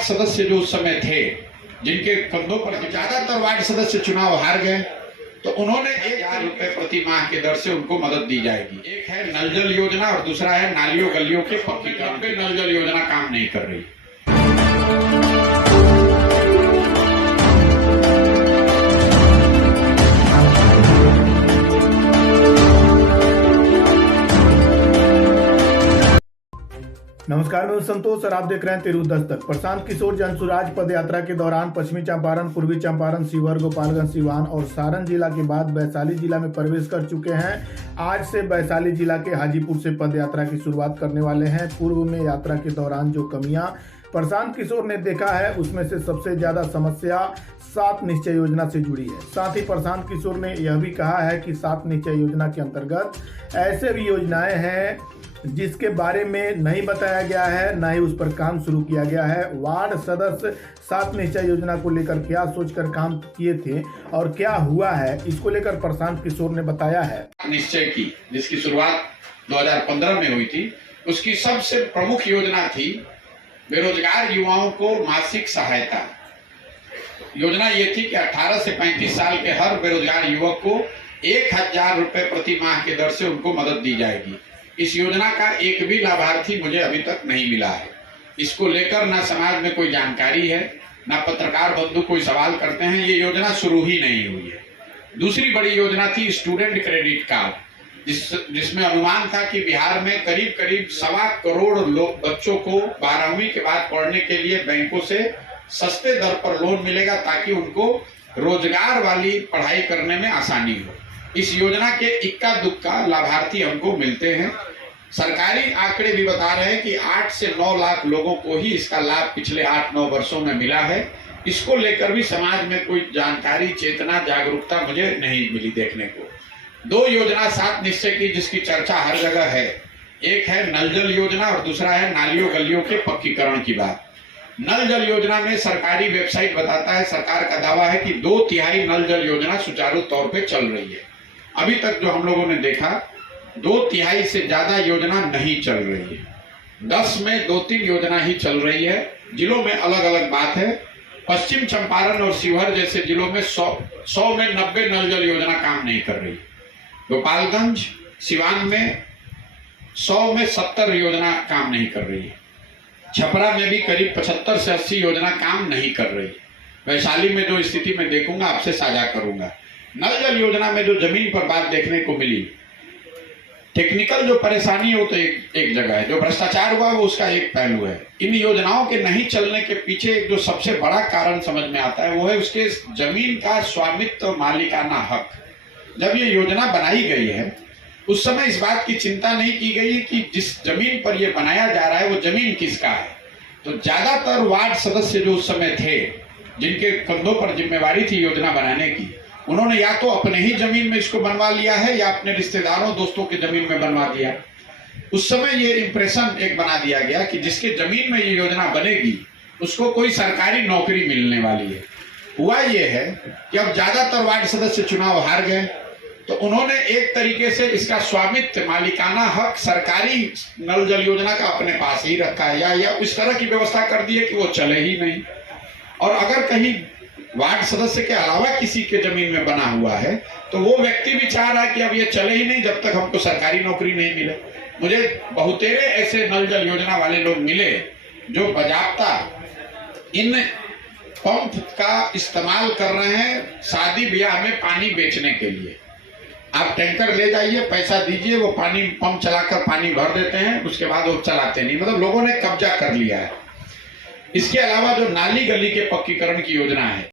Ward सदस्य जो उस समय थे, जिनके कंधों पर ज्यादातर वार्ड सदस्य चुनाव हार गए, तो उन्होंने 1,000 रुपए प्रति माह के दर से उनको मदद दी जाएगी। एक है नल जल योजना और दूसरा है नालियों गलियों के पक्कीकरण पे नल जल योजना काम नहीं कर रही। नमस्कार, मैं संतोष और आप देख रहे हैं तिरहुत दस्तक। प्रशांत किशोर जनसुराज पद यात्रा के दौरान पश्चिमी चंपारण, पूर्वी चंपारण, शिवहर, गोपालगंज, सिवान और सारण जिला के बाद वैशाली जिला में प्रवेश कर चुके हैं। आज से वैशाली जिला के हाजीपुर से पद यात्रा की शुरुआत करने वाले हैं। पूर्व में यात्रा के दौरान जो कमियां प्रशांत किशोर ने देखा है, उसमें से सबसे ज्यादा समस्या 7 निश्चय योजना से जुड़ी है। साथ ही प्रशांत किशोर ने यह भी कहा है कि 7 निश्चय योजना के अंतर्गत ऐसे भी योजनाएं हैं जिसके बारे में नहीं बताया गया है, न ही उस पर काम शुरू किया गया है। वार्ड सदस्य 7 निश्चय योजना को लेकर क्या सोचकर काम किए थे और क्या हुआ है, इसको लेकर प्रशांत किशोर ने बताया है। निश्चय की जिसकी शुरुआत 2015 में हुई थी, उसकी सबसे प्रमुख योजना थी बेरोजगार युवाओं को मासिक सहायता। योजना ये थी कि 18 से 35 साल के हर बेरोजगार युवक को 1,000 रुपए प्रति माह के दर से उनको मदद दी जाएगी। इस योजना का एक भी लाभार्थी मुझे अभी तक नहीं मिला है। इसको लेकर ना समाज में कोई जानकारी है, ना पत्रकार बंधु कोई सवाल करते हैं। ये योजना शुरू ही नहीं हुई है। दूसरी बड़ी योजना थी स्टूडेंट क्रेडिट कार्ड, जिसमें अनुमान था कि बिहार में करीब 1.25 करोड़ लोग बच्चों को 12वीं के बाद पढ़ने के लिए बैंकों से सस्ते दर पर लोन मिलेगा, ताकि उनको रोजगार वाली पढ़ाई करने में आसानी हो। इस योजना के इक्का दुक्का लाभार्थी हमको मिलते हैं। सरकारी आंकड़े भी बता रहे हैं कि 8 से 9 लाख लोगों को ही इसका लाभ पिछले 8-9 वर्षों में मिला है। इसको लेकर भी समाज में कोई जानकारी, चेतना, जागरूकता मुझे नहीं मिली देखने को। 2 योजना 7 निश्चय की जिसकी चर्चा हर जगह है, एक है नल जल योजना और दूसरा है नालियों गलियों के पक्कीकरण की बात। नल जल योजना में सरकारी वेबसाइट बताता है, सरकार का दावा है कि 2/3 नल जल योजना सुचारू तौर पे चल रही है। अभी तक जो हम लोगों ने देखा, 2/3 से ज्यादा योजना नहीं चल रही है। 10 में 2-3 योजना ही चल रही है। जिलों में अलग अलग बात है। पश्चिम चंपारण और शिवहर जैसे जिलों में 100 में 90 नल जल योजना काम नहीं कर रही। गोपालगंज, सिवान में 100 में 70 योजना काम नहीं कर रही है। छपरा में भी करीब 75 से 80 योजना काम नहीं कर रही। वैशाली में जो स्थिति में देखूंगा आपसे साझा करूंगा। नल जल योजना में जो जमीन पर बात देखने को मिली, टेक्निकल जो परेशानी हो तो एक जगह है, जो भ्रष्टाचार हुआ वो उसका एक पहलू है। इन योजनाओं के नहीं चलने के पीछे जो सबसे बड़ा कारण समझ में आता है वो है उसके जमीन का स्वामित्व, मालिकाना हक। जब ये योजना बनाई गई है उस समय इस बात की चिंता नहीं की गई कि जिस जमीन पर यह बनाया जा रहा है वो जमीन किसका है। तो ज्यादातर वार्ड सदस्य जो उस समय थे, जिनके कंधों पर जिम्मेवारी थी योजना बनाने की, उन्होंने या तो अपने ही जमीन में इसको बनवा लिया है या अपने रिश्तेदारों, दोस्तों की जमीन में बनवा दिया। उस समय ये इंप्रेशन एक बना दिया गया कि जिसके जमीन में ये योजना बनेगी उसको कोई सरकारी नौकरी मिलने वाली है। हुआ ये है कि अब ज्यादातर वार्ड सदस्य चुनाव हार गए, तो उन्होंने एक तरीके से इसका स्वामित्व, मालिकाना हक सरकारी नल जल योजना का अपने पास ही रखा है, या इस तरह की व्यवस्था कर दी है कि वो चले ही नहीं। और अगर कहीं वार्ड सदस्य के अलावा किसी के जमीन में बना हुआ है तो वो व्यक्ति भी चाह रहा है कि अब ये चले ही नहीं जब तक हमको सरकारी नौकरी नहीं मिले। मुझे बहुतेरे ऐसे नल जल योजना वाले लोग मिले जो बाजाप्ता इन पंप का इस्तेमाल कर रहे हैं शादी ब्याह में पानी बेचने के लिए। आप टैंकर ले जाइए, पैसा दीजिए, वो पानी पंप चलाकर पानी भर देते हैं, उसके बाद वो चलाते नहीं। मतलब लोगों ने कब्जा कर लिया है। इसके अलावा जो नाली गली के पक्कीकरण की योजना है,